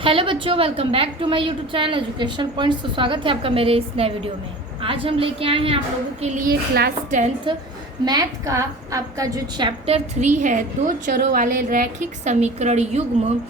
Hello बच्चों, welcome back to my YouTube channel education points. तो स्वागत है आपका मेरे इस नए वीडियो में। आज हम लेके आए हैं आप लोगों के लिए क्लास 10th मैथ का आपका जो चैप्टर 3 है, दो चरों वाले रैखिक समीकरण युग्म,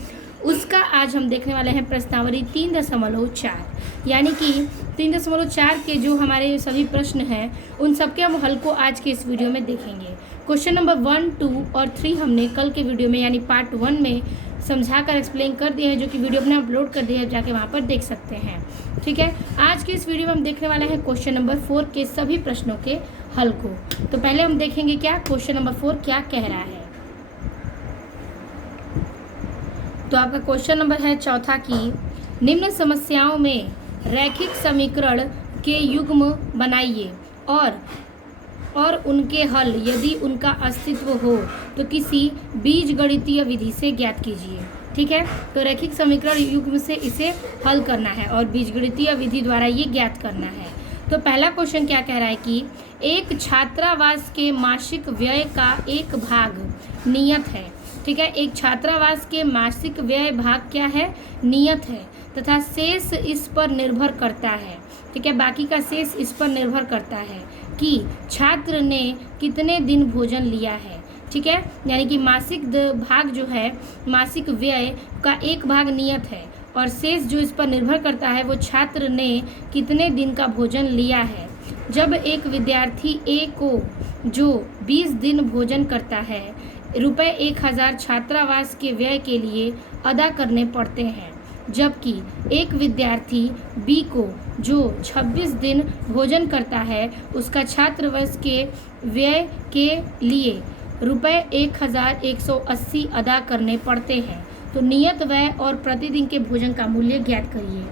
उसका आज हम देखने वाले हैं प्रश्नावली 3.4। यानी कि 3.4 के जो हमारे सभी प्रश्न हैं उन सबके हम हल को आज के इस वीडियो में देखेंगे। क्वेश्चन नंबर 1, 2 और 3 हमने कल के वीडियो में यानी पार्ट 1 में समझा कर एक्सप्लेन कर दिया है, जो कि वीडियो अपने अपलोड कर दिया है, जाके वहाँ पर देख सकते हैं। ठीक है, आज के इस वीडियो में हम देखने वाले हैं क्वेश्चन नंबर 4 के सभी प्रश्नों के हल को। तो पहले हम देखेंगे क्या क्वेश्चन नंबर 4 क्या कह रहा है। तो आपका क्वेश्चन नंबर है चौथा की निम्न समस्याओं में रैखिक समीकरण के युग्म बनाइए और उनके हल यदि उनका अस्तित्व हो तो किसी बीजगणितीय विधि से ज्ञात कीजिए। ठीक है, तो रैखिक समीकरण युग्म से इसे हल करना है और बीजगणितीय विधि द्वारा ये ज्ञात करना है। तो पहला क्वेश्चन क्या कह रहा है कि एक छात्रावास के मासिक व्यय का एक भाग नियत है। ठीक है, एक छात्रावास के मासिक व्यय भाग क्या है, नियत है, तथा शेष इस पर निर्भर करता है। ठीक है, बाकी का शेष इस पर निर्भर करता है कि छात्र ने कितने दिन भोजन लिया है। ठीक है, यानी कि मासिक भाग जो है, मासिक व्यय का एक भाग नियत है और शेष जो इस पर निर्भर करता है वो छात्र ने कितने दिन का भोजन लिया है। जब एक विद्यार्थी ए को जो 20 दिन भोजन करता है, रुपये 1000 छात्रावास के व्यय के लिए अदा करने पड़ते हैं, जबकि एक विद्यार्थी बी को जो 26 दिन भोजन करता है उसका छात्रावास के व्यय के लिए रुपये 1180 अदा करने पड़ते हैं। तो नियत व्यय और प्रतिदिन के भोजन का मूल्य ज्ञात करिए।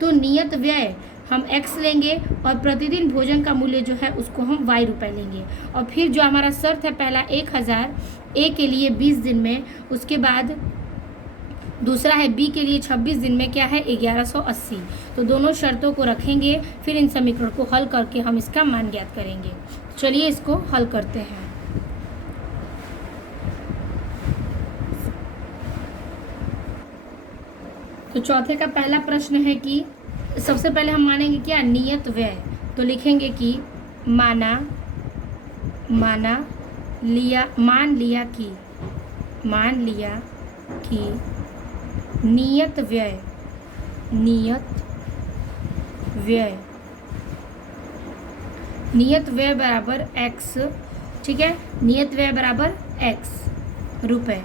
तो नियत व्यय हम x लेंगे और प्रतिदिन भोजन का मूल्य जो है उसको हम y रुपये लेंगे। और फिर जो हमारा शर्त है पहला 1000 ए के लिए 20 दिन में, उसके बाद दूसरा है बी के लिए 26 दिन में क्या है 1180। तो दोनों शर्तों को रखेंगे, फिर इन समीकरण को हल करके हम इसका मान ज्ञात करेंगे। चलिए इसको हल करते हैं। तो चौथे का पहला प्रश्न है कि सबसे पहले हम मानेंगे क्या, नियत व्यय। तो लिखेंगे कि मान लिया कि नियत व्यय बराबर x। ठीक है, नियत व्यय बराबर x रुपए।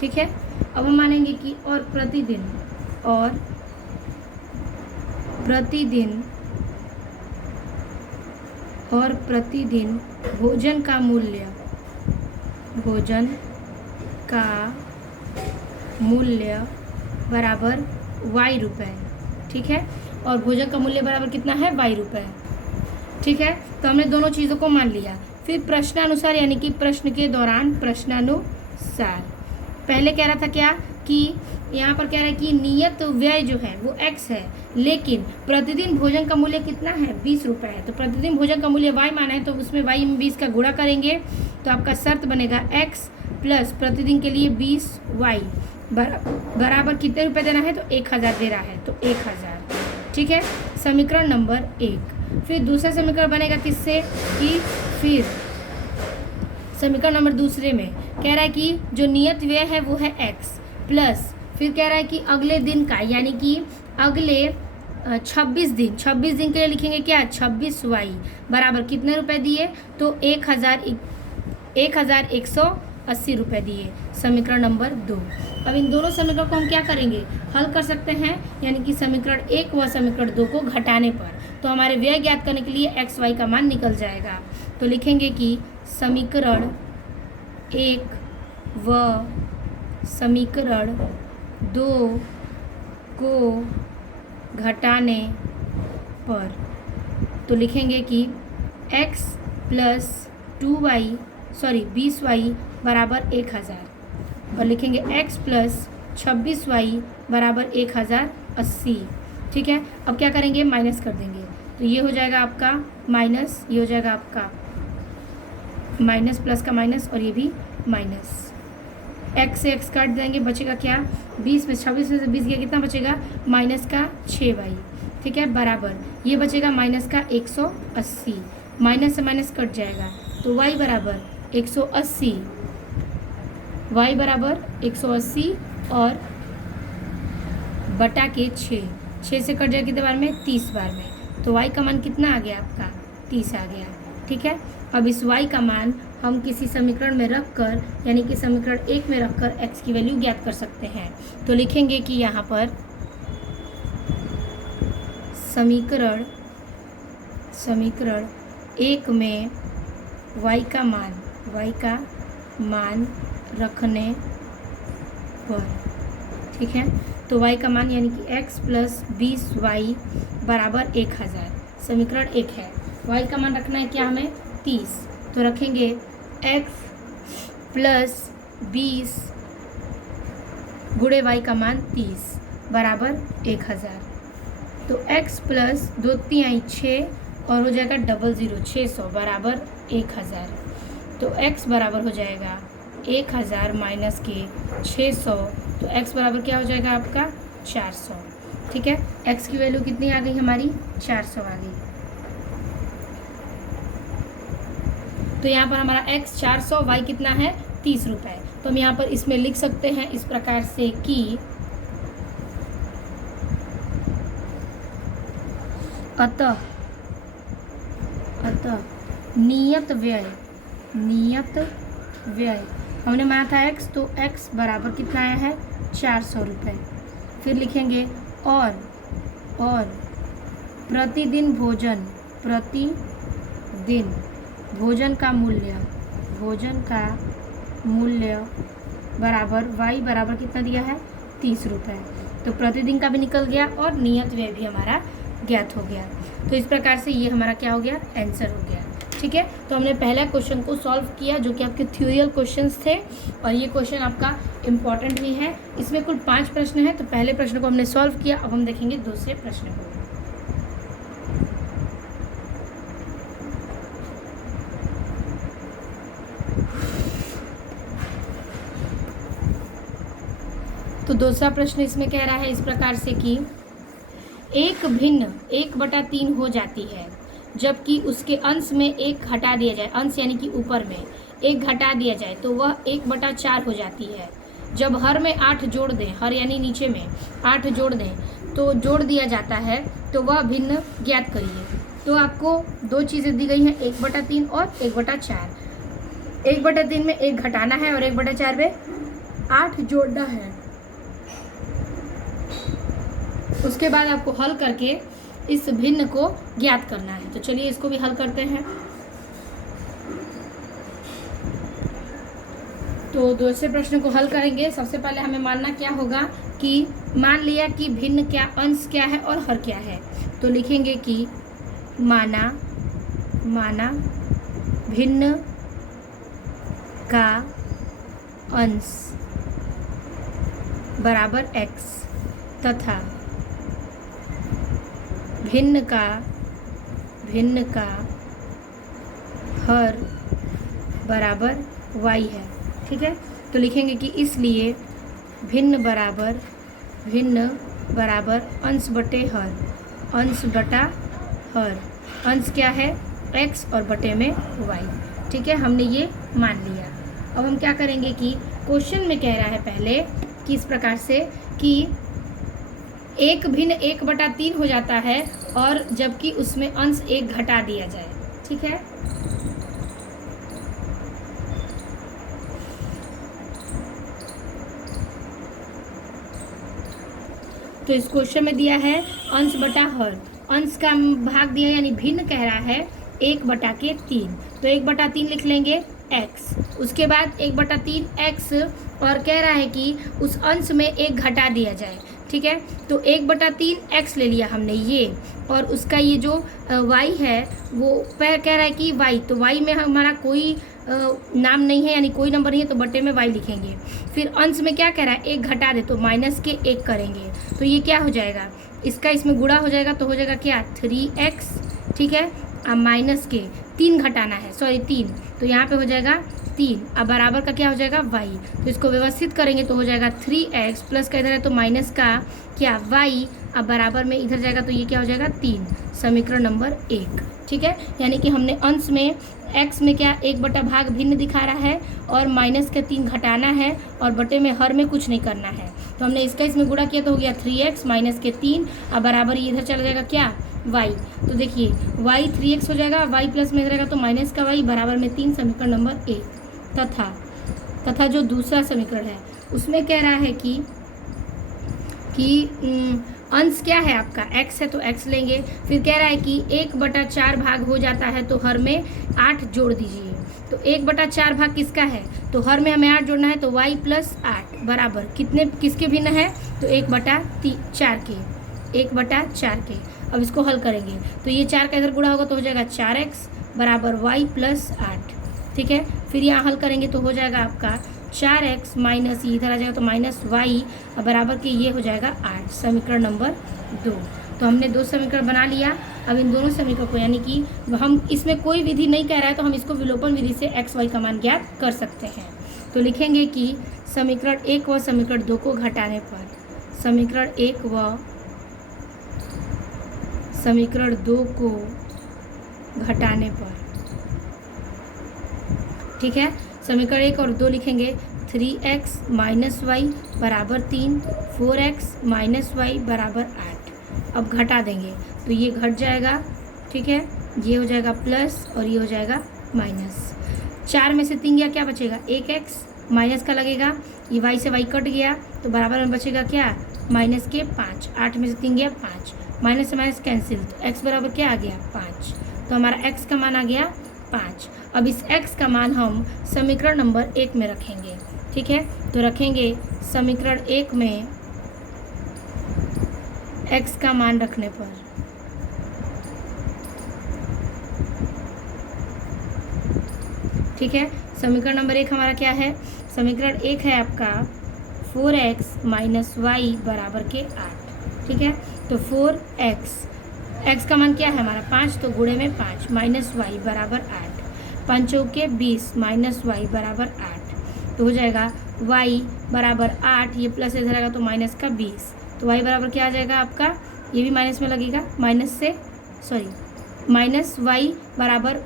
ठीक है, अब हम मानेंगे कि और प्रतिदिन भोजन का मूल्य बराबर y रुपए। ठीक है, और भोजन का मूल्य बराबर कितना है, y रुपए। ठीक है, तो हमने दोनों चीज़ों को मान लिया। फिर प्रश्नानुसार यानी कि प्रश्न के दौरान प्रश्नानुसार पहले कह रहा था क्या कि यहाँ पर कह रहा है कि नियत व्यय जो है वो x है, लेकिन प्रतिदिन भोजन का मूल्य कितना है, 20 रुपये है। तो प्रतिदिन भोजन का मूल्य y माना है, तो उसमें y में 20 का गुणा करेंगे तो आपका शर्त बनेगा x प्लस प्रतिदिन के लिए 20y बराबर कितने रुपए देना है, तो 1000 दे रहा है, तो 1000। ठीक है, समीकरण नंबर 1। फिर दूसरा समीकरण बनेगा किससे कि फिर समीकरण नंबर दूसरे में कह रहा है कि जो नियत व्यय है वो है x प्लस फिर कह रहा है कि अगले दिन का यानी कि अगले 26 दिन के लिए लिखेंगे क्या, 26y बराबर कितने रुपए दिए, तो 1180 रुपये दिए। समीकरण नंबर 2। अब इन दोनों समीकरण को हम क्या करेंगे, हल कर सकते हैं, यानी कि समीकरण 1 व समीकरण 2 को घटाने पर तो हमारे व्यय ज्ञात करने के लिए x y का मान निकल जाएगा। तो लिखेंगे कि समीकरण 1 व समीकरण 2 को घटाने पर तो लिखेंगे कि x प्लस 20y बराबर 1000 और लिखेंगे x प्लस 26y बराबर 1080। ठीक है, अब क्या करेंगे, माइनस कर देंगे, तो ये हो जाएगा आपका माइनस, ये हो जाएगा आपका माइनस प्लस का माइनस और ये भी माइनस। एक्स से एक्स काट देंगे, बचेगा क्या 20 में 26 में से 20 गया, कितना बचेगा माइनस का 6y, ठीक है, बराबर ये बचेगा माइनस का 180, माइनस से माइनस कट जाएगा तो y बराबर 180, y बराबर 180 और बटा के 6 से कट जाएगा कितने बार में 30 बार में, तो y का मान कितना आ गया आपका 30 आ गया, ठीक है। अब इस y का मान हम किसी समीकरण में रख कर यानी कि समीकरण 1 में रख कर x की वैल्यू ज्ञात कर सकते हैं। तो लिखेंगे कि यहाँ पर समीकरण 1 में y का मान रखने पर, ठीक है, तो y का मान यानी कि x प्लस 20y बराबर 1000, समीकरण 1 है। y का मान रखना है क्या हमें 30, तो रखेंगे x प्लस 20 गुणे y का मान 30 बराबर 1000, तो x प्लस 2 3 6 और हो जाएगा 00 600 बराबर 1000, तो x बराबर हो जाएगा 1000 माइनस के 600, तो x बराबर क्या हो जाएगा आपका 400, ठीक है। x की वैल्यू कितनी आ गई हमारी 400 आ गई, तो यहाँ पर हमारा x 400, y कितना है 30 रुपये। तो हम यहाँ पर इसमें लिख सकते हैं इस प्रकार से कि अतः नियत व्यय हमने माना था x, तो x बराबर कितना आया है 400 रुपये। फिर लिखेंगे और प्रतिदिन भोजन का मूल्य बराबर y बराबर कितना दिया है 30 रुपये, तो प्रतिदिन का भी निकल गया और नियत व्यय भी हमारा ज्ञात हो गया। तो इस प्रकार से ये हमारा क्या हो गया आंसर हो गया, ठीक है। तो हमने पहला क्वेश्चन को सॉल्व किया जो कि आपके थ्योरियल क्वेश्चंस थे और ये क्वेश्चन आपका इम्पॉर्टेंट भी है। इसमें कुल 5 प्रश्न हैं, तो पहले प्रश्न को हमने सॉल्व किया, अब हम देखेंगे दूसरे प्रश्न को। तो दूसरा प्रश्न इसमें कह रहा है इस प्रकार से कि एक भिन्न 1/3 हो जाती है जबकि उसके अंश में 1 घटा दिया जाए, अंश यानी कि ऊपर में 1 घटा दिया जाए तो वह 1/4 हो जाती है। जब हर में 8 जोड़ दें, हर यानी नीचे में 8 जोड़ दें तो जोड़ दिया जाता है, तो वह भिन्न ज्ञात करिए। तो आपको 2 चीज़ें दी गई हैं, 1/3 और 1/4। 1/3 में 1 घटाना है और 1/4 में 8 जोड़ना है। उसके बाद आपको हल करके इस भिन्न को ज्ञात करना है। तो चलिए इसको भी हल करते हैं। तो दूसरे प्रश्न को हल करेंगे। सबसे पहले हमें मानना क्या होगा कि मान लिया कि भिन्न क्या, अंश क्या है और हर क्या है। तो लिखेंगे कि माना भिन्न का अंश बराबर x तथा भिन्न का हर बराबर y है, ठीक है। तो लिखेंगे कि इसलिए भिन्न बराबर अंश बटे हर, अंश बटा हर, अंश क्या है x और बटे में y, ठीक है। हमने ये मान लिया। अब हम क्या करेंगे कि क्वेश्चन में कह रहा है पहले कि इस प्रकार से कि एक भिन्न 1/3 हो जाता है और जबकि उसमें अंश 1 घटा दिया जाए, ठीक है। तो इस क्वेश्चन में दिया है अंश बटा हर, अंश का भाग दिया यानी भिन्न कह रहा है 1/3, तो 1/3 लिख लेंगे x, उसके बाद 1/3 x और कह रहा है कि उस अंश में 1 घटा दिया जाए, ठीक है। तो 1/3 x ले लिया हमने ये, और उसका ये जो y है वो कह रहा है कि y, तो y में हमारा कोई नाम नहीं है यानी कोई नंबर नहीं है, तो बटे में y लिखेंगे। फिर अंश में क्या कह रहा है 1 घटा दे, तो माइनस के 1 करेंगे, तो ये क्या हो जाएगा, इसका इसमें गुणा हो जाएगा, तो हो जाएगा क्या 3x, ठीक है। अब माइनस के 3 घटाना है, सॉरी 3, तो यहाँ पे हो जाएगा 3 अब बराबर का क्या हो जाएगा y। तो इसको व्यवस्थित करेंगे तो हो जाएगा 3x प्लस का इधर है तो माइनस का क्या y, अब बराबर में इधर जाएगा तो ये क्या हो जाएगा 3, समीकरण नंबर 1। ठीक है, यानी कि हमने अंश में x में क्या 1/भाग भिन्न दिखा रहा है और माइनस के 3 घटाना है और बटे में हर में कुछ नहीं करना है। तो हमने इसका इसमें गुणा किया तो हो गया 3x माइनस के 3, अब बराबर ये इधर चला जाएगा क्या y। तो देखिए y 3x हो जाएगा, y प्लस में रहेगा तो माइनस का y बराबर में 3, समीकरण नंबर 1। तथा जो दूसरा समीकरण है उसमें कह रहा है कि अंश क्या है आपका x है तो x लेंगे, फिर कह रहा है कि 1/4 भाग हो जाता है तो हर में 8 जोड़ दीजिए। तो 1/4 भाग किसका है, तो हर में हमें 8 जोड़ना है तो y प्लस 8 बराबर किसके भिन्न है, तो 1/4 के। अब इसको हल करेंगे तो ये 4 का इधर गुणा होगा तो हो जाएगा 4x बराबर y प्लस 8। ठीक है, फिर यहाँ हल करेंगे तो हो जाएगा आपका 4x माइनस ये इधर आ जाएगा तो माइनस y बराबर के ये हो जाएगा 8, समीकरण नंबर 2। तो हमने 2 समीकरण बना लिया। अब इन दोनों समीकरण को यानी कि हम इसमें कोई विधि नहीं कह रहा है तो हम इसको विलोपन विधि से x y का मान ज्ञात कर सकते हैं। तो लिखेंगे कि समीकरण 1 व समीकरण 2 को घटाने पर समीकरण 1 व समीकरण 2 को घटाने पर, ठीक है, समीकरण 1 और 2 लिखेंगे 3x माइनस वाई बराबर 3, 4x माइनस वाई बराबर 8। अब घटा देंगे तो ये घट जाएगा, ठीक है, ये हो जाएगा प्लस और ये हो जाएगा माइनस। 4 में से 3 गया, क्या बचेगा 1x माइनस का लगेगा, ये y से y कट गया तो बराबर में बचेगा क्या माइनस के 5। 8 में से 3 गया 5, माइनस से माइनस कैंसिल, तो x बराबर क्या आ गया 5। तो हमारा x का मान आ गया 5। अब इस x का मान हम समीकरण नंबर 1 में रखेंगे, ठीक है। तो रखेंगे समीकरण 1 में x का मान रखने पर ठीक है, समीकरण नंबर 1 हमारा क्या है, समीकरण 1 है आपका 4x माइनस वाई बराबर के 8, ठीक है। तो 4x का मान क्या है हमारा 5, तो गुणे में 5 माइनस वाई बराबर 8, 5 चौके 20 माइनस वाई बराबर 8। तो हो जाएगा y बराबर 8, ये प्लस इधर आएगा तो माइनस का 20, तो y बराबर क्या आ जाएगा आपका, ये भी माइनस में लगेगा, माइनस y बराबर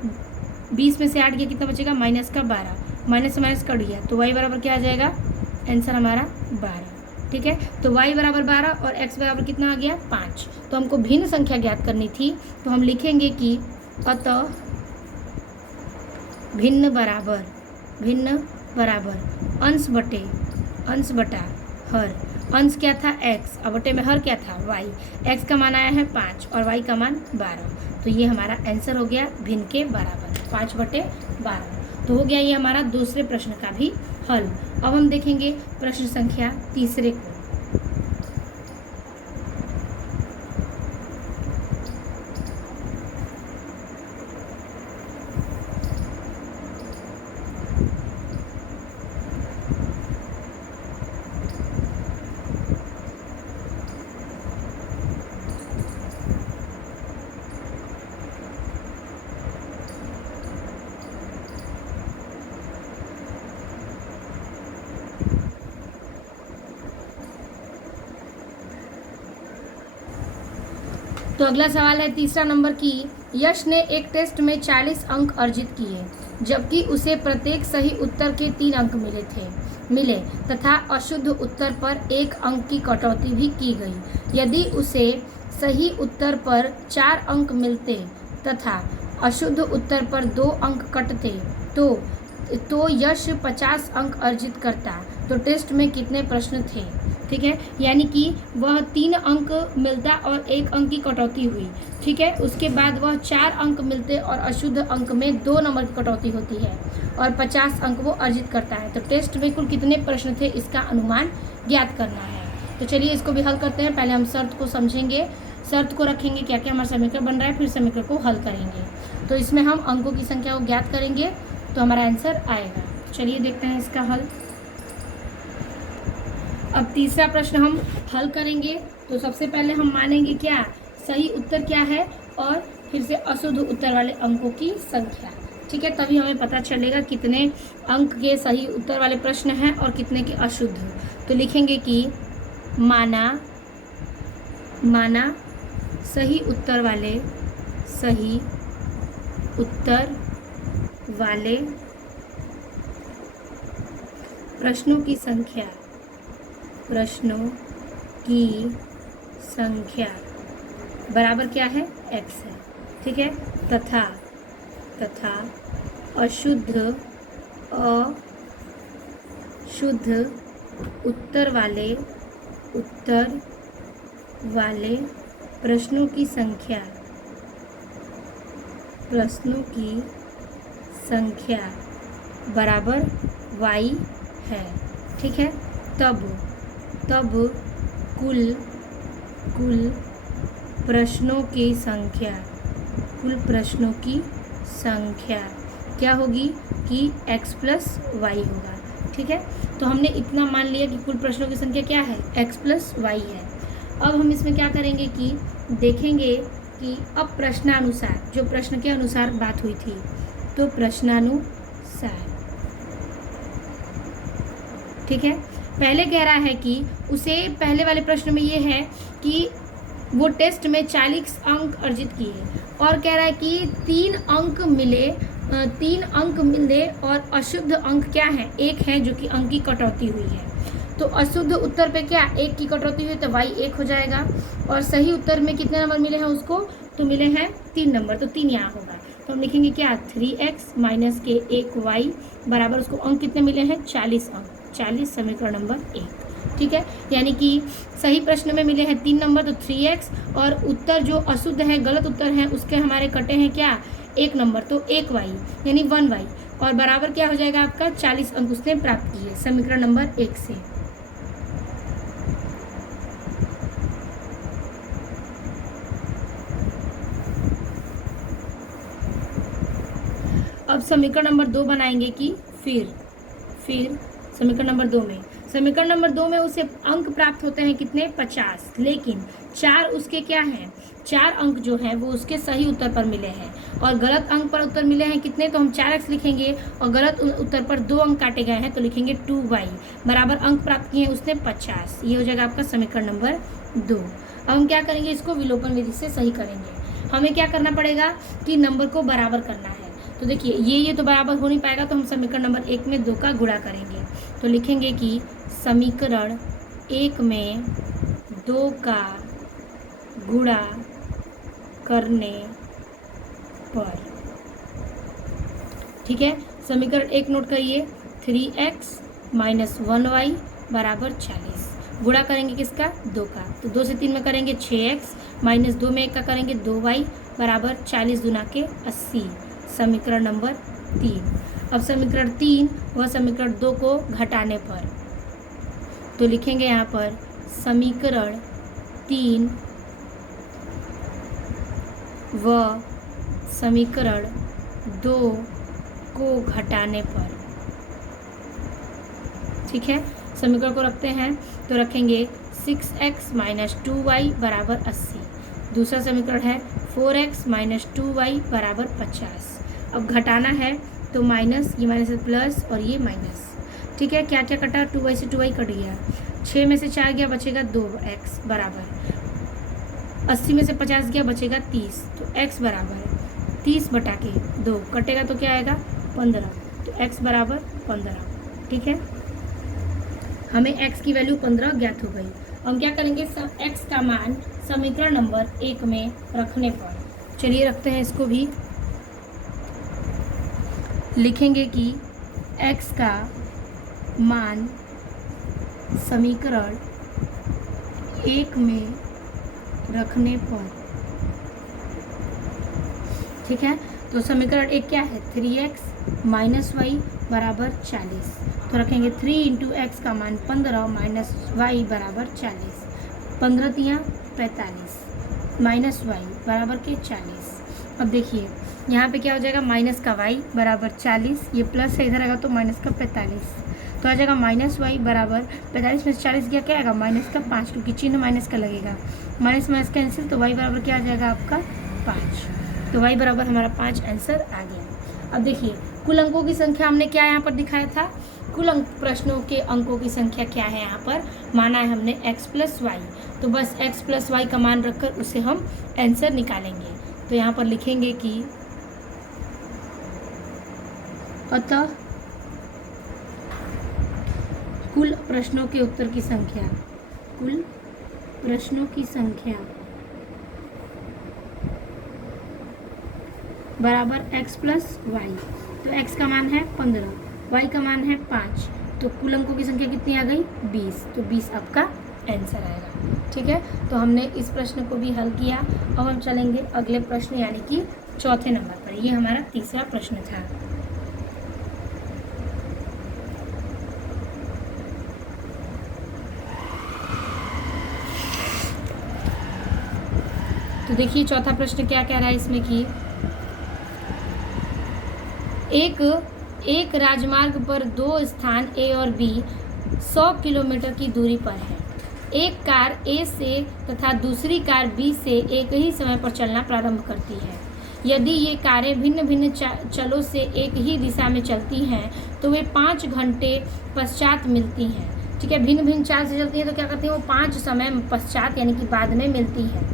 20 में से 8 गया, कितना बचेगा माइनस का 12, माइनस से माइनस कट गया तो y बराबर क्या आ जाएगा, आंसर हमारा 12, ठीक है। तो y बराबर 12 और x बराबर कितना आ गया 5। तो हमको भिन्न संख्या ज्ञात करनी थी, तो हम लिखेंगे कि अतः भिन्न बराबर अंश बटा हर, अंश क्या था x और बटे में हर क्या था y, x का मान आया है 5 और y का मान 12, तो ये हमारा आंसर हो गया भिन्न के बराबर 5/12। तो हो गया ये हमारा दूसरे प्रश्न का भी हल। अब हम देखेंगे प्रश्न संख्या तीसरे को। तो अगला सवाल है तीसरा नंबर की, यश ने एक टेस्ट में 40 अंक अर्जित किए, जबकि उसे प्रत्येक सही उत्तर के 3 अंक मिले तथा अशुद्ध उत्तर पर 1 अंक की कटौती भी की गई। यदि उसे सही उत्तर पर 4 अंक मिलते तथा अशुद्ध उत्तर पर 2 अंक कटते तो यश 50 अंक अर्जित करता। तो टेस्ट में कितने प्रश्न थे, ठीक है, यानी कि वह 3 अंक मिलता और 1 अंक की कटौती हुई, ठीक है। उसके बाद वह 4 अंक मिलते और अशुद्ध अंक में 2 नंबर की कटौती होती है और 50 अंक वो अर्जित करता है। तो टेस्ट में कुल कितने प्रश्न थे इसका अनुमान ज्ञात करना है। तो चलिए इसको भी हल करते हैं। पहले हम शर्त को समझेंगे, शर्त को रखेंगे, क्या क्या हमारा समीकरण बन रहा है, फिर समीकरण को हल करेंगे। तो इसमें हम अंकों की संख्या को ज्ञात करेंगे तो हमारा आंसर आएगा। चलिए देखते हैं इसका हल। अब तीसरा प्रश्न हम हल करेंगे। तो सबसे पहले हम मानेंगे क्या, सही उत्तर क्या है और फिर से अशुद्ध उत्तर वाले अंकों की संख्या। ठीक है, तभी हमें पता चलेगा कितने अंक के सही उत्तर वाले प्रश्न हैं और कितने के अशुद्ध। तो लिखेंगे कि माना सही उत्तर वाले प्रश्नों की संख्या बराबर क्या है, x है। ठीक है, तथा अशुद्ध उत्तर वाले प्रश्नों की संख्या बराबर y है। ठीक है, तब कुल प्रश्नों की संख्या क्या होगी कि x प्लस वाई होगा। ठीक है, तो हमने इतना मान लिया कि कुल प्रश्नों की संख्या क्या है, x प्लस वाई है। अब हम इसमें क्या करेंगे कि देखेंगे कि अब प्रश्नानुसार, जो प्रश्न के अनुसार बात हुई थी, तो प्रश्नानुसार, ठीक है, पहले कह रहा है कि उसे पहले वाले प्रश्न में ये है कि वो टेस्ट में 40 अंक अर्जित किए और कह रहा है कि 3 अंक मिले और अशुद्ध अंक क्या है, 1 है, जो कि अंक की कटौती हुई है। तो अशुद्ध उत्तर पे क्या 1 की कटौती हुई तो y 1 हो जाएगा और सही उत्तर में कितने नंबर मिले हैं उसको, तो मिले हैं 3 नंबर, तो 3 यहाँ होगा। तो हम लिखेंगे क्या 3x माइनस के 1y बराबर, उसको अंक कितने मिले हैं 40 अंक, 40 समीकरण नंबर 1। ठीक है, यानी कि सही प्रश्न में मिले हैं 3 नंबर तो 3x और उत्तर जो अशुद्ध है, गलत उत्तर है, उसके हमारे कटे हैं क्या 1 नंबर, तो 1y यानी 1y और बराबर क्या हो जाएगा आपका 40 अंक उसने प्राप्त किए समीकरण नंबर 1 से। अब समीकरण नंबर 2 बनाएंगे कि फिर समीकरण नंबर 2 में उसे अंक प्राप्त होते हैं कितने 50, लेकिन 4 उसके क्या हैं, 4 अंक जो हैं वो उसके सही उत्तर पर मिले हैं और गलत अंक पर उत्तर मिले हैं कितने, तो हम 4x लिखेंगे और गलत उत्तर पर 2 अंक काटे गए हैं तो लिखेंगे 2y बराबर अंक प्राप्त किए हैं उसने 50। ये हो जाएगा आपका समीकरण नंबर 2। अब हम क्या करेंगे, इसको विलोपन विधि से सही करेंगे। हमें क्या करना पड़ेगा कि नंबर को बराबर करना है। तो देखिए ये तो बराबर हो नहीं पाएगा, तो हम समीकरण नंबर 1 में 2 का गुणा करेंगे। तो लिखेंगे कि समीकरण 1 में 2 का गुणा करने पर, ठीक है, समीकरण 1 नोट करिए 3x माइनस 1y बराबर 40। गुणा करेंगे किसका 2 का, तो 2 से 3 में करेंगे 6x माइनस 2 में 1 का करेंगे 2y बराबर 40 दूना के 80 समीकरण नंबर 3। अब समीकरण 3 वह समीकरण 2 को घटाने पर, तो लिखेंगे यहाँ पर समीकरण 3 व समीकरण 2 को घटाने पर, ठीक है, समीकरण को रखते हैं तो रखेंगे 6x माइनस 2y बराबर 80। दूसरा समीकरण है 4x माइनस 2y बराबर 50। अब घटाना है तो माइनस, ये माइनस है प्लस और ये माइनस। ठीक है, क्या क्या कटा, 2y से 2y कट गया, 6 में से 4 गया बचेगा 2x बराबर 80 में से 50 गया बचेगा 30, तो x बराबर 30 बटा के 2 कटेगा तो क्या आएगा 15, तो x बराबर 15। ठीक है, हमें x की वैल्यू 15 ज्ञात हो गई। हम क्या करेंगे, सब x का मान समीकरण नंबर 1 में रखने पर, चलिए रखते हैं इसको भी, लिखेंगे कि x का मान समीकरण 1 में रखने पर, ठीक है, तो समीकरण 1 क्या है 3x माइनस वाई बराबर 40, तो रखेंगे 3 इंटू एक्स का मान 15 माइनस वाई बराबर 40, 15 तियाँ 45 माइनस वाई बराबर के 40। अब देखिए यहाँ पे क्या हो जाएगा, माइनस का वाई बराबर 40, ये प्लस है इधर आएगा तो माइनस का 45, तो आ जाएगा माइनस वाई बराबर 45 में 40 गया क्या आएगा माइनस का 5, क्योंकि चिन्ह माइनस का लगेगा, माइनस माइनस कैंसिल, तो वाई बराबर क्या आ जाएगा आपका 5, तो वाई बराबर हमारा 5 आंसर आ गया। अब देखिए कुल अंकों की संख्या हमने क्या यहाँ पर दिखाया था, कुल अंक प्रश्नों के अंकों की संख्या क्या है यहाँ पर माना है हमने x + y, तो बस x + y का मान रखकर उसे हम आंसर निकालेंगे। तो यहाँ पर लिखेंगे कि अतः कुल प्रश्नों के उत्तर की संख्या, कुल प्रश्नों की संख्या बराबर x + y। तो x का मान है 15, y का मान है 5, तो कुल अंकों की संख्या कितनी आ गई 20, तो 20 आपका आंसर आएगा। ठीक है, तो हमने इस प्रश्न को भी हल किया। अब हम चलेंगे अगले प्रश्न यानी कि चौथे नंबर पर। ये हमारा तीसरा प्रश्न था। तो देखिए चौथा प्रश्न क्या कह रहा है इसमें कि एक राजमार्ग पर दो स्थान ए और बी 100 किलोमीटर की दूरी पर है। एक कार ए से तथा दूसरी कार बी से एक ही समय पर चलना प्रारंभ करती है। यदि ये कारें भिन्न भिन्न चलों से एक ही दिशा में चलती हैं तो वे 5 घंटे पश्चात मिलती हैं। ठीक है, भिन्न भिन्न चाल से चलती हैं तो क्या करती हैं वो 5 समय पश्चात यानी कि बाद में मिलती हैं।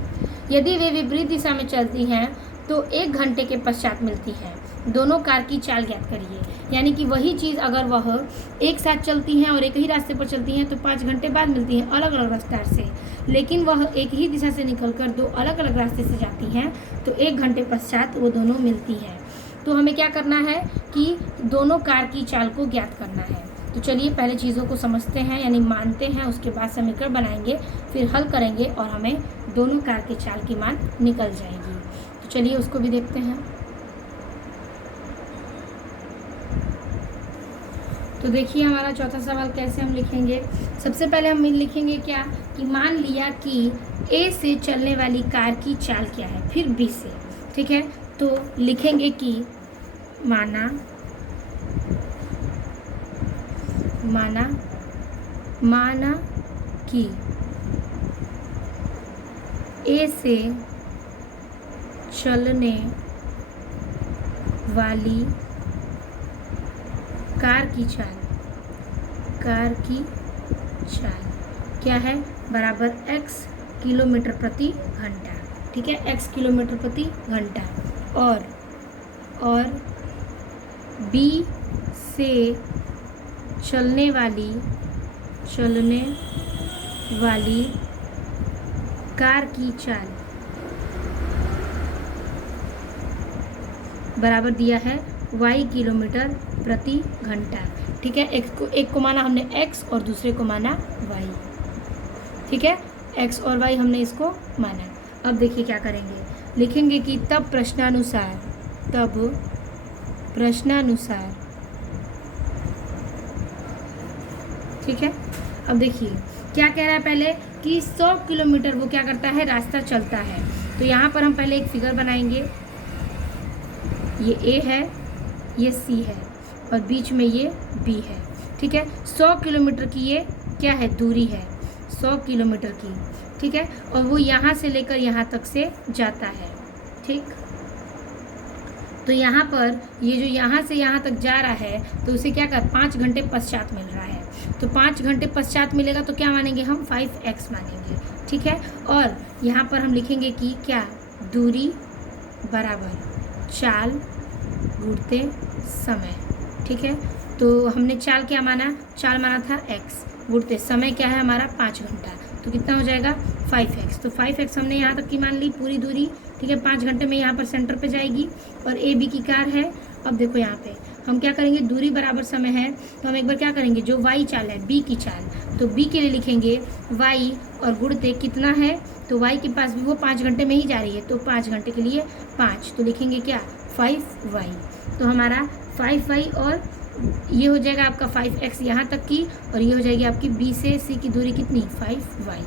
यदि वे विपरीत दिशा में चलती हैं तो 1 घंटे के पश्चात मिलती हैं। दोनों कार की चाल ज्ञात करिए। यानी कि वही चीज़ अगर वह एक साथ चलती हैं और एक ही रास्ते पर चलती हैं तो 5 घंटे बाद मिलती हैं अलग अलग रास्ते से, लेकिन वह एक ही दिशा से निकलकर 2 अलग अलग रास्ते से जाती हैं तो 1 घंटे पश्चात वो दोनों मिलती हैं। तो हमें क्या करना है कि दोनों कार की चाल को ज्ञात करना है। तो चलिए पहले चीज़ों को समझते हैं यानी मानते हैं, उसके बाद समीकरण बनाएंगे, फिर हल करेंगे और हमें दोनों कार की चाल की मान निकल जाएगी। तो चलिए उसको भी देखते हैं। तो देखिए हमारा चौथा सवाल कैसे हम लिखेंगे। सबसे पहले हम लिखेंगे क्या कि मान लिया कि ए से चलने वाली कार की चाल क्या है, फिर बी से। ठीक है, तो लिखेंगे कि माना कि ए से चलने वाली कार की चाल क्या है बराबर x किलोमीटर प्रति घंटा। ठीक है, x किलोमीटर प्रति घंटा और b से चलने वाली कार की चाल बराबर दिया है y किलोमीटर प्रति घंटा। ठीक है, एक को माना हमने x और दूसरे को माना y। ठीक है, x और y हमने इसको माना। अब देखिए क्या करेंगे, लिखेंगे कि तब प्रश्नानुसार ठीक है, अब देखिए क्या कह रहा है पहले कि 100 किलोमीटर वो क्या करता है रास्ता चलता है। तो यहाँ पर हम पहले एक फिगर बनाएंगे, ये A है, ये C है और बीच में ये B है। ठीक है, 100 किलोमीटर की ये क्या है दूरी है, 100 किलोमीटर की। ठीक है, और वो यहाँ से लेकर यहाँ तक से जाता है। ठीक, तो यहाँ पर ये जो यहाँ से यहाँ तक जा रहा है तो उसे क्या कर 5 घंटे पश्चात मिल रहा है। तो 5 घंटे पश्चात मिलेगा तो क्या मानेंगे हम 5x मानेंगे। ठीक है, और यहाँ पर हम लिखेंगे कि क्या दूरी बराबर चाल घूरते समय। ठीक है, तो हमने चाल क्या माना, चाल माना था x, घूरते समय क्या है हमारा 5 घंटा, तो कितना हो जाएगा 5x। तो 5x हमने यहाँ तक की मान ली पूरी दूरी। ठीक है, 5 घंटे में यहाँ पर सेंटर पे जाएगी और ए बी की कार है। अब देखो यहाँ पे हम क्या करेंगे, दूरी बराबर समय है तो हम एक बार क्या करेंगे, जो y चाल है b की चाल, तो b के लिए लिखेंगे y और गुणते कितना है, तो y के पास भी वो 5 घंटे में ही जा रही है तो 5 घंटे के लिए 5, तो लिखेंगे क्या 5y। तो हमारा 5y और ये हो जाएगा आपका 5x यहाँ तक की, और ये हो जाएगी आपकी b से c की दूरी कितनी 5y।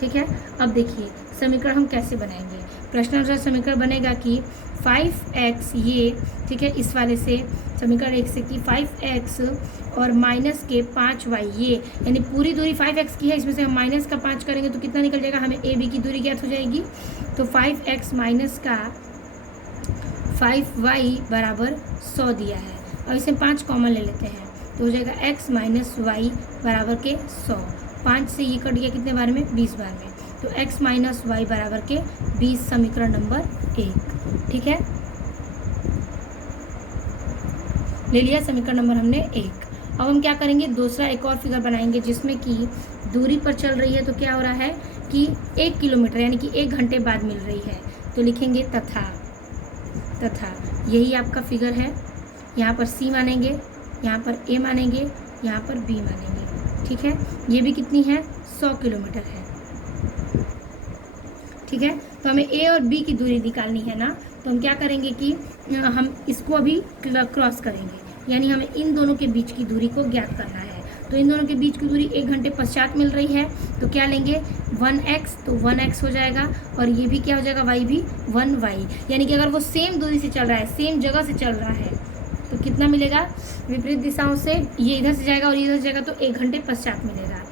ठीक है, अब देखिए समीकरण हम कैसे बनाएंगे। प्रश्नानुसार समीकरण बनेगा कि 5x ये, ठीक है, इस वाले से समीकरण 1 से कि 5x और माइनस के 5y ये, यानी पूरी दूरी 5x की है, इसमें से हम माइनस का 5 करेंगे तो कितना निकल जाएगा, हमें ए बी की दूरी ज्ञात हो जाएगी। तो 5x माइनस का 5y बराबर 100 दिया है। अब इसे 5 कॉमन ले लेते हैं तो हो जाएगा x माइनस वाई बराबर के 100। 5 से ये कट गया कितने बार में? 20 बार में। तो x माइनस वाई बराबर के 20 समीकरण नंबर 1। ठीक है, ले लिया समीकरण नंबर हमने 1। अब हम क्या करेंगे, दूसरा एक और फिगर बनाएंगे जिसमें कि दूरी पर चल रही है। तो क्या हो रहा है कि 1 किलोमीटर यानी कि 1 घंटे बाद मिल रही है। तो लिखेंगे तथा यही आपका फिगर है। यहाँ पर C मानेंगे, यहाँ पर A मानेंगे, यहाँ पर B मानेंगे। ठीक है, ये भी कितनी है? 100 किलोमीटर है। ठीक है, तो हमें A और B की दूरी निकालनी है ना, तो हम क्या करेंगे कि हम इसको अभी क्रॉस करेंगे, यानी हमें इन दोनों के बीच की दूरी को ज्ञात करना है। तो इन दोनों के बीच की दूरी 1 घंटे पश्चात मिल रही है। तो क्या लेंगे? 1x, तो 1x हो जाएगा और ये भी क्या हो जाएगा? y भी 1y। यानी कि अगर वो सेम दूरी से चल रहा है, सेम जगह से चल रहा है, तो कितना मिलेगा? विपरीत दिशाओं से ये इधर से जाएगा और ये इधर से जाएगा, तो 1 घंटे पश्चात मिलेगा।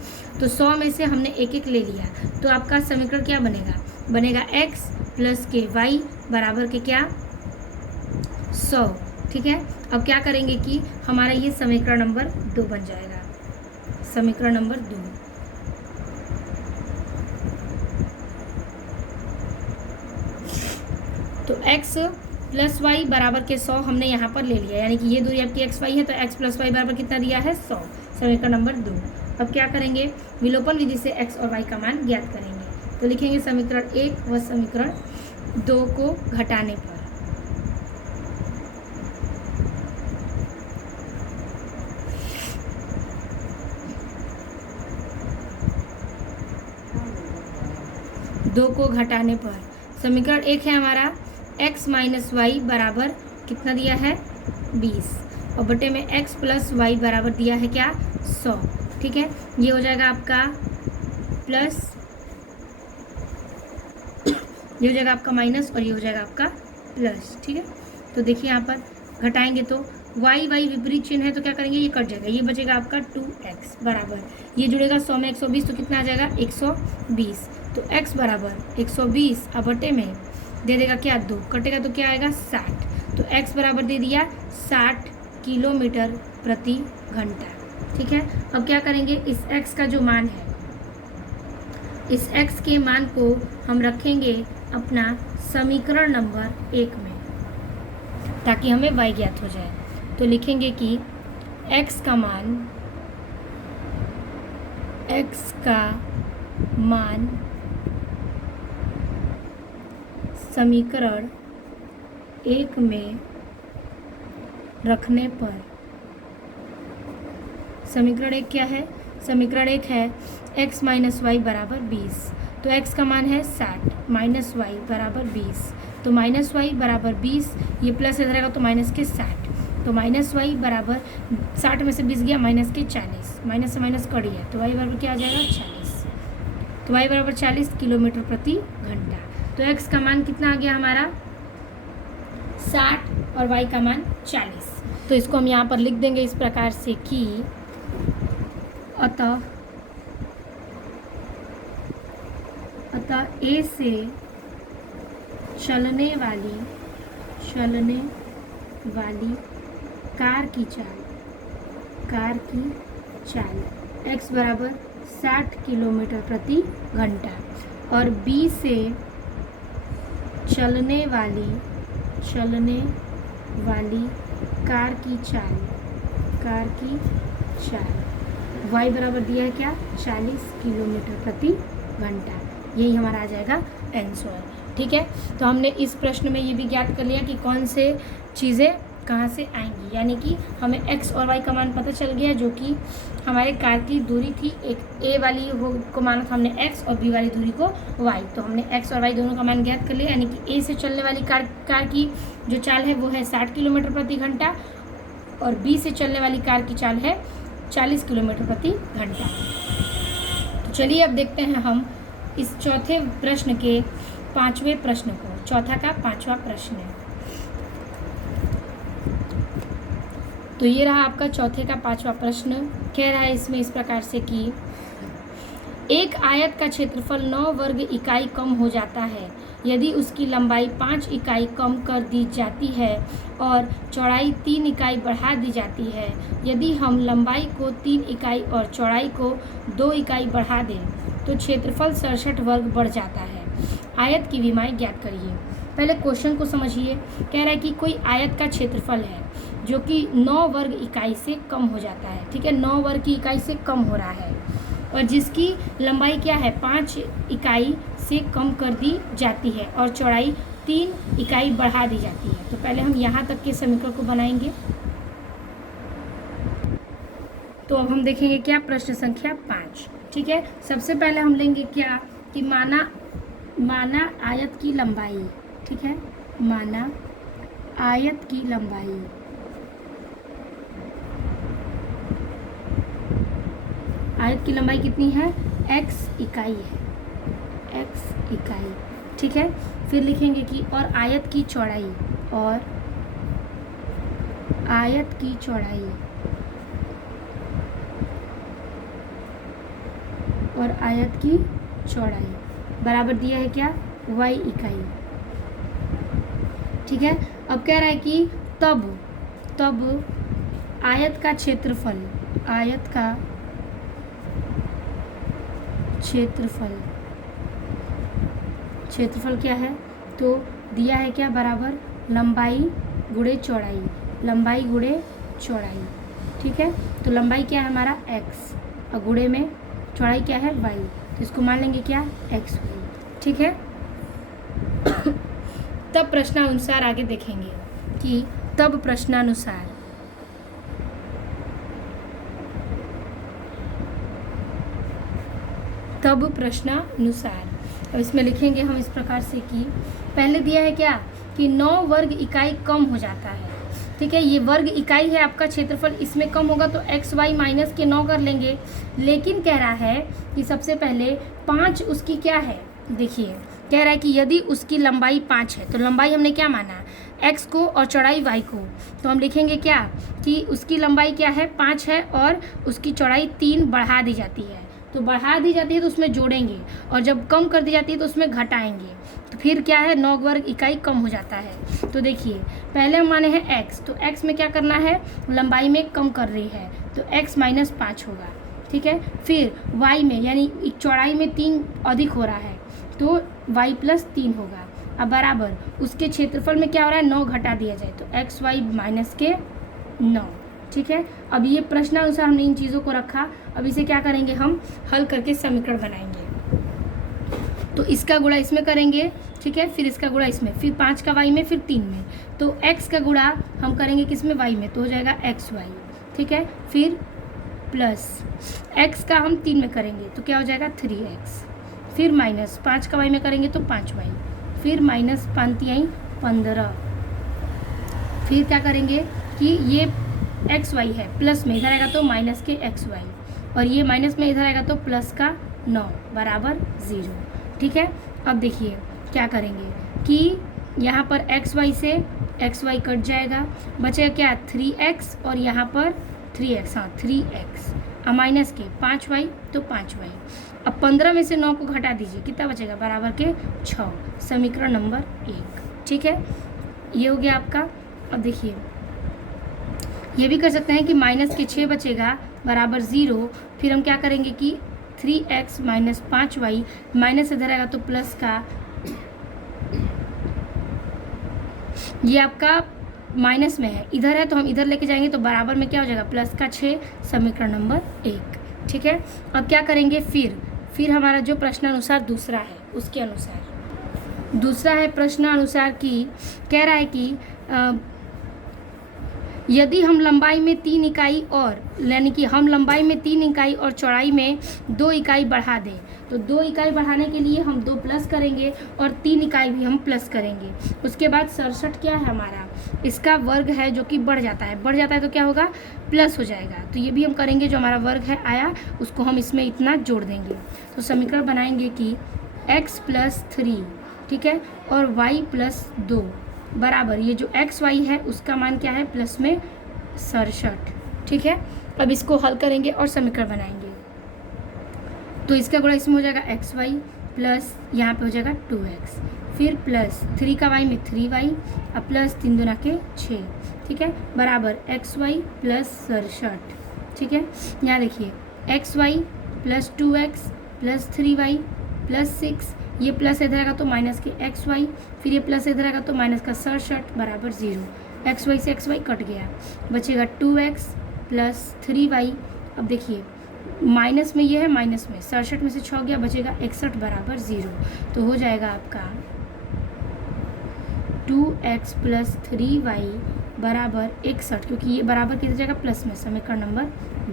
तो 100 में से हमने एक एक ले लिया, तो आपका समीकरण क्या बनेगा? बनेगा x प्लस के वाई बराबर के क्या? 100। ठीक है, अब क्या करेंगे कि हमारा ये समीकरण नंबर 2 बन जाएगा। समीकरण नंबर 2। तो x प्लस वाई बराबर के 100 हमने यहाँ पर ले लिया, यानी कि ये दूरी आपकी x वाई है, तो x प्लस वाई बराबर कितना दिया है? 100। समीकरण नंबर 2। अब क्या करेंगे? विलोपन विधि से x और y का मान ज्ञात करेंगे। तो लिखेंगे समीकरण 1 व समीकरण 2 को घटाने पर। दो को घटाने पर समीकरण 1 है हमारा x माइनस वाई बराबर कितना दिया है? 20 और बटे में x प्लस वाई बराबर दिया है क्या? 100। ठीक है, ये हो जाएगा आपका प्लस, ये हो जाएगा आपका माइनस और ये हो जाएगा आपका प्लस। ठीक है, तो देखिए यहाँ पर घटाएंगे तो y विपरीत चिन्ह है, तो क्या करेंगे? ये कट जाएगा, ये बचेगा आपका 2x बराबर, ये जुड़ेगा 100 में 120, तो कितना आ जाएगा? 120। तो x बराबर 120 अब बटे में दे देगा क्या? 2 कटेगा तो क्या आएगा? 60। तो x बराबर दे दिया 60 किलोमीटर प्रति घंटा। ठीक है, अब क्या करेंगे? इस x का जो मान है, इस x के मान को हम रखेंगे अपना समीकरण नंबर 1 में, ताकि हमें y ज्ञात हो जाए। तो लिखेंगे कि x का मान समीकरण 1 में रखने पर, समीकरण 1 क्या है? समीकरण 1 है x माइनस वाई बराबर 20। तो x का मान है 60 माइनस वाई बराबर 20। तो माइनस वाई बराबर 20, ये प्लस इधर रहेगा तो माइनस के 60। तो माइनस वाई बराबर 60 में से 20 गया माइनस के 40, माइनस से माइनस कट गया, तो y बराबर क्या आ जाएगा? 40। तो y बराबर 40 किलोमीटर प्रति घंटा। तो x का मान कितना आ गया हमारा? 60 और y का मान 40। तो इसको हम यहाँ पर लिख देंगे इस प्रकार से कि अतः A से चलने वाली कार की चाल x बराबर 60 किलोमीटर प्रति घंटा और B से चलने वाली कार की चाल y बराबर दिया है क्या? 40 किलोमीटर प्रति घंटा। यही हमारा आ जाएगा आंसर। ठीक है, तो हमने इस प्रश्न में ये भी ज्ञात कर लिया कि कौन से चीज़ें कहाँ से आएंगी, यानी कि हमें x और y का मान पता चल गया, जो कि हमारे कार की दूरी थी। एक a वाली को माना था हमने x और b वाली दूरी को y, तो हमने x और y दोनों का मान ज्ञात कर लिया, यानी कि a से चलने वाली कार की जो चाल है वो है 60 किलोमीटर प्रति घंटा और b से चलने वाली कार की चाल है 40 किलोमीटर प्रति घंटा। तो चलिए अब देखते हैं हम इस चौथे प्रश्न के 5वें प्रश्न को। चौथा का 5वां प्रश्न है, तो ये रहा आपका चौथे का 5वां प्रश्न। कह रहा है इसमें इस प्रकार से कि एक आयत का क्षेत्रफल 9 वर्ग इकाई कम हो जाता है यदि उसकी लंबाई 5 इकाई कम कर दी जाती है और चौड़ाई 3 इकाई बढ़ा दी जाती है। यदि हम लंबाई को 3 इकाई और चौड़ाई को 2 इकाई बढ़ा दें तो क्षेत्रफल 67 वर्ग बढ़ जाता है। आयत की विमाएँ ज्ञात करिए। पहले क्वेश्चन को समझिए। कह रहा है कि कोई आयत का क्षेत्रफल है जो कि 9 वर्ग इकाई से कम हो जाता है। ठीक है, 9 वर्ग की इकाई से कम हो रहा है और जिसकी लंबाई क्या है 5 इकाई से कम कर दी जाती है और चौड़ाई 3 इकाई बढ़ा दी जाती है। तो पहले हम यहाँ तक के समीकरण को बनाएंगे। तो अब हम देखेंगे क्या, प्रश्न संख्या 5। ठीक है, सबसे पहले हम लेंगे क्या कि माना आयत की लंबाई। ठीक है, माना आयत की लंबाई कितनी है, x इकाई है, x इकाई। ठीक है, फिर लिखेंगे कि और आयत की चौड़ाई बराबर दिया है क्या, y इकाई। ठीक है, अब कह रहा है कि तब आयत का क्षेत्रफल क्या है, तो दिया है क्या, बराबर लंबाई गुणे चौड़ाई। ठीक है, तो लंबाई क्या है हमारा x और गुणे में चौड़ाई क्या है y, तो इसको मान लेंगे क्या, x y। ठीक है, तब प्रश्नानुसार आगे देखेंगे कि तब प्रश्नानुसार अब इसमें लिखेंगे हम इस प्रकार से कि पहले दिया है क्या कि 9 वर्ग इकाई कम हो जाता है। ठीक है, ये वर्ग इकाई है आपका क्षेत्रफल, इसमें कम होगा तो x y माइनस के 9 कर लेंगे। लेकिन कह रहा है कि सबसे पहले 5 उसकी क्या है, देखिए कह रहा है कि यदि उसकी लंबाई 5 है तो लंबाई हमने क्या माना, x को और चौड़ाई y को, तो हम लिखेंगे क्या कि उसकी लंबाई क्या है 5 है और उसकी चौड़ाई 3 बढ़ा दी जाती है। तो बढ़ा दी जाती है तो उसमें जोड़ेंगे और जब कम कर दी जाती है तो उसमें घटाएंगे, तो फिर क्या है 9 वर्ग इकाई कम हो जाता है। तो देखिए पहले हम माने हैं x, तो x में क्या करना है, लंबाई में कम कर रही है तो x माइनस 5 होगा। ठीक है, फिर y में यानी चौड़ाई में 3 अधिक हो रहा है तो y प्लस 3 होगा। अब बराबर उसके क्षेत्रफल में क्या हो रहा है, 9 घटा दिया जाए तो x y माइनस के 9। ठीक है, अब ये प्रश्नानुसार हमने इन चीज़ों को रखा। अब इसे क्या करेंगे, हम हल करके समीकरण बनाएंगे। तो इसका गुणा इसमें करेंगे, ठीक है, फिर इसका गुणा इसमें, फिर 5 का y में, फिर 3 में, तो x का गुणा हम करेंगे किसमें, y में, तो हो जाएगा x y। ठीक है, फिर प्लस x का हम 3 में करेंगे तो क्या हो जाएगा 3x, फिर माइनस 5 का y में करेंगे तो 5y, फिर माइनस 5 तिहाई 15, फिर क्या करेंगे कि ये एक्स वाई है, प्लस में इधर आएगा तो माइनस के एक्स वाई, और ये माइनस में इधर आएगा तो प्लस का 9 बराबर 0। ठीक है, अब देखिए क्या करेंगे कि यहाँ पर एक्स वाई से एक्स वाई कट जाएगा, बचेगा क्या 3x और यहाँ पर 3x, हाँ 3x, अब माइनस के 5y तो 5y। अब 15 में से 9 को घटा दीजिए, कितना बचेगा, बराबर के 6, समीकरण नंबर 1। ठीक है, ये हो गया आपका। अब देखिए ये भी कर सकते हैं कि माइनस के 6 बचेगा बराबर 0, फिर हम क्या करेंगे कि 3x माइनस 5y, माइनस इधर आएगा तो प्लस का, ये आपका माइनस में है, इधर है तो हम इधर लेके जाएंगे तो बराबर में क्या हो जाएगा, प्लस का 6, समीकरण नंबर 1। ठीक है, अब क्या करेंगे, फिर हमारा जो प्रश्नानुसार दूसरा है उसके अनुसार, दूसरा है प्रश्नानुसार की, कह रहा है कि यदि हम लंबाई में 3 इकाई और, यानी कि हम लंबाई में 3 इकाई और चौड़ाई में 2 इकाई बढ़ा दें, तो 2 इकाई बढ़ाने के लिए हम 2 प्लस करेंगे और 3 इकाई भी हम प्लस करेंगे। उसके बाद 67 क्या है हमारा, इसका वर्ग है जो कि बढ़ जाता है तो क्या होगा, प्लस हो जाएगा। तो ये भी हम करेंगे, जो हमारा वर्ग है आया उसको हम इसमें इतना जोड़ देंगे। तो समीकरण बनाएंगे कि x प्लस 3, ठीक है, और y प्लस 2 बराबर, ये जो एक्स वाई है उसका मान क्या है, प्लस में 67। ठीक है, अब इसको हल करेंगे और समीकरण बनाएंगे। तो इसका गुणा इसमें हो जाएगा एक्स वाई प्लस यहाँ पे हो जाएगा 2x, फिर प्लस 3 का y में 3y और प्लस 3 दूना के 6, ठीक है, बराबर एक्स वाई प्लस 67, ठीक है। यहाँ देखिए x y plus 2x plus 3y plus 6, ये प्लस इधर आएगा तो माइनस के एक्स वाई, फिर ये प्लस इधर आएगा तो माइनस का 67 बराबर 0। एक्स वाई से एक्स वाई कट गया, बचेगा 2x प्लस 3y। अब देखिए माइनस में ये है, माइनस में 67 में से 6 गया, बचेगा 61 बराबर 0। तो हो जाएगा आपका 2x प्लस 3y बराबर 61, क्योंकि ये बराबर किधर जाएगा प्लस में, समीकरण नंबर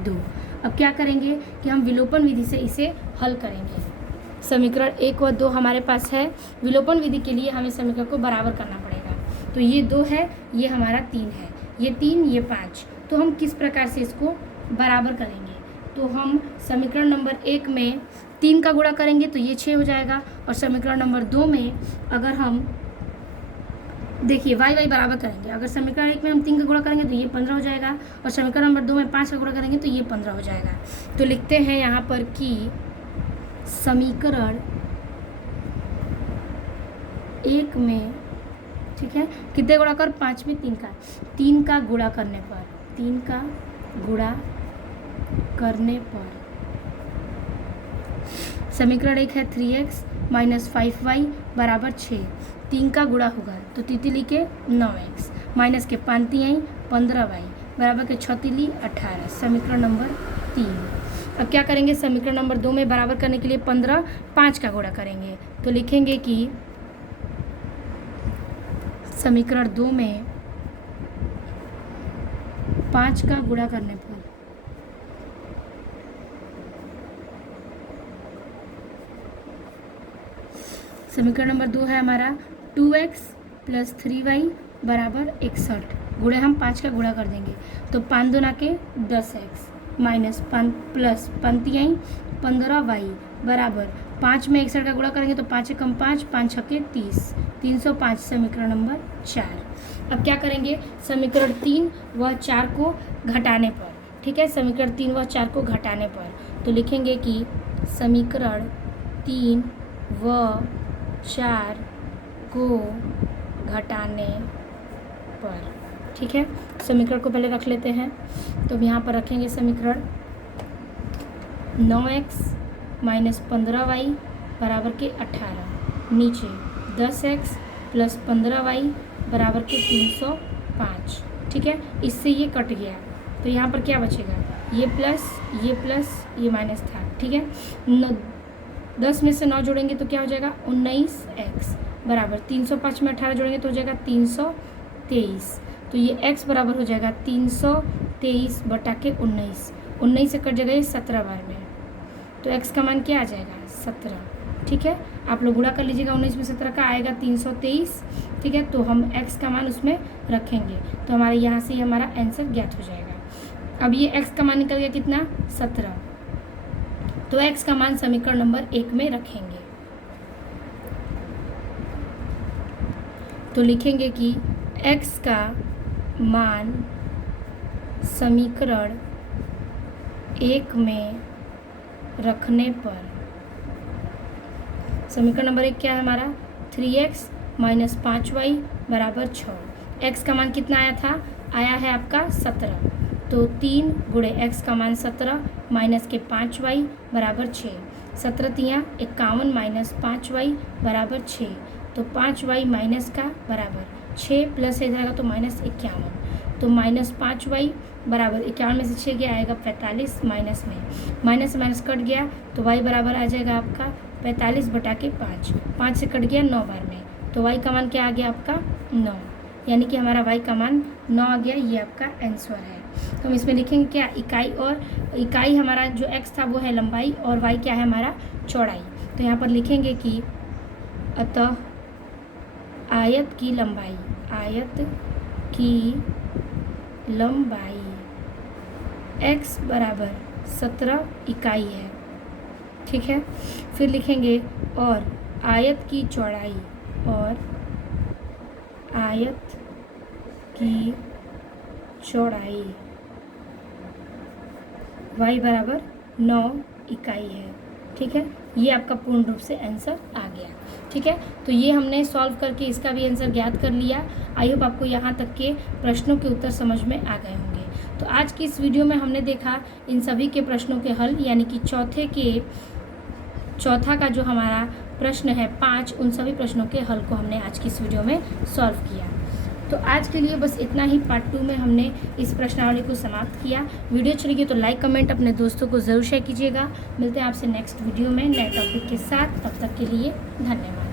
2। अब क्या करेंगे कि हम विलोपन विधि से इसे हल करेंगे। समीकरण 1 व 2 हमारे पास है, विलोपन विधि के लिए हमें समीकरण को बराबर करना पड़ेगा। तो ये 2 है, ये हमारा 3 है, ये 3 ये 5। तो हम किस प्रकार से इसको बराबर करेंगे? तो हम समीकरण नंबर 1 में 3 का गुणा करेंगे तो ये 6 हो जाएगा, और समीकरण नंबर 2 में अगर हम देखिए वाई वाई बराबर करेंगे, अगर समीकरण 1 में हम 3 का गुणा करेंगे तो ये 15 हो जाएगा, और समीकरण नंबर 2 में 5 का गुणा करेंगे तो ये 15 हो जाएगा। तो लिखते हैं यहाँ पर कि समीकरण 1 में, ठीक है, कितने गुणा कर 5 में 3 का गुणा करने पर, 3 का गुणा करने पर समीकरण 1 है 3x माइनस 5y बराबर 6, 3 का गुणा होगा तो तितली के 9x माइनस के 5 आई 15y बराबर के 6 तिली 18, समीकरण नंबर 3। अब क्या करेंगे, समीकरण नंबर 2 में बराबर करने के लिए 15 5 का गुणा करेंगे, तो लिखेंगे कि समीकरण 2 में 5 का गुणा करने पर समीकरण नंबर 2 है हमारा 2x प्लस 3y बराबर 61, गुणे हम 5 का गुणा कर देंगे तो 5 दूना के 10x माइनस 5 प्लस 5 आई 15y बराबर 5 में 61 का गुणा करेंगे तो 5 कम 5 5 छक्के 30, 305, समीकरण नंबर 4। अब क्या करेंगे, समीकरण 3 व 4 को घटाने पर, ठीक है, समीकरण 3 व 4 को घटाने पर तो लिखेंगे कि समीकरण 3 व 4 को घटाने पर, ठीक है, समीकरण को पहले रख लेते हैं। तो यहाँ पर रखेंगे समीकरण 9x माइनस 15y बराबर के 18, नीचे 10x प्लस 15y बराबर के 305, ठीक है, इससे ये कट गया तो यहाँ पर क्या बचेगा, ये प्लस ये माइनस था, ठीक है। 10 में से 9 जोड़ेंगे तो क्या हो जाएगा 19x बराबर 305 में 18 जोड़ेंगे तो हो जाएगा 323, तो ये x बराबर हो जाएगा 323 बटा के 19 से कट जाएगा ये 17 बार में, तो x का मान क्या आ जाएगा 17, ठीक है। आप लोग गुणा कर लीजिएगा, 19 में 17 का आएगा 323, ठीक है, तो हम x का मान उसमें रखेंगे तो हमारे यहाँ से हमारा आंसर ज्ञात हो जाएगा। अब ये x का मान निकल गया कितना 17, तो x का मान समीकरण नंबर 1 में रखेंगे तो लिखेंगे कि x का मान समीकरण 1 में रखने पर, समीकरण नंबर 1 क्या है हमारा 3x माइनस 5y बराबर 6, x का मान कितना आया था, आया है आपका 17, तो 3 गुणे x का मान 17 माइनस के 5y बराबर 6, 17 तियाँ 51 माइनस 5y बराबर 6, तो 5y माइनस का बराबर 6 प्लस इधर आएगा तो माइनस 51, तो माइनस 5y बराबर 51 में से 6 गया आएगा 45, माइनस में माइनस कट गया तो y बराबर आ जाएगा आपका 45 बटा के 5 से कट गया 9 बार में, तो y का मान क्या आ गया आपका 9, यानी कि हमारा y का मान 9 आ गया, ये आपका आंसर है। तो हम इसमें लिखेंगे क्या, इकाई, और इकाई हमारा जो x था वो है लंबाई और y क्या है हमारा चौड़ाई। तो यहाँ पर लिखेंगे कि अतः आयत की लंबाई x बराबर 17 इकाई है, ठीक है। फिर लिखेंगे और आयत की चौड़ाई y बराबर 9 इकाई है, ठीक है, ये आपका पूर्ण रूप से आंसर आ गया। ठीक है, तो ये हमने सॉल्व करके इसका भी आंसर ज्ञात कर लिया। आई होप आपको यहाँ तक के प्रश्नों के उत्तर समझ में आ गए होंगे। तो आज की इस वीडियो में हमने देखा इन सभी के प्रश्नों के हल, यानी कि चौथा का जो हमारा प्रश्न है 5, उन सभी प्रश्नों के हल को हमने आज की इस वीडियो में सॉल्व किया। तो आज के लिए बस इतना ही। पार्ट 2 में हमने इस प्रश्नावली को समाप्त किया। वीडियो अच्छी लगी तो लाइक कमेंट अपने दोस्तों को ज़रूर शेयर कीजिएगा। मिलते हैं आपसे नेक्स्ट वीडियो में नए टॉपिक के साथ। तब तक के लिए धन्यवाद।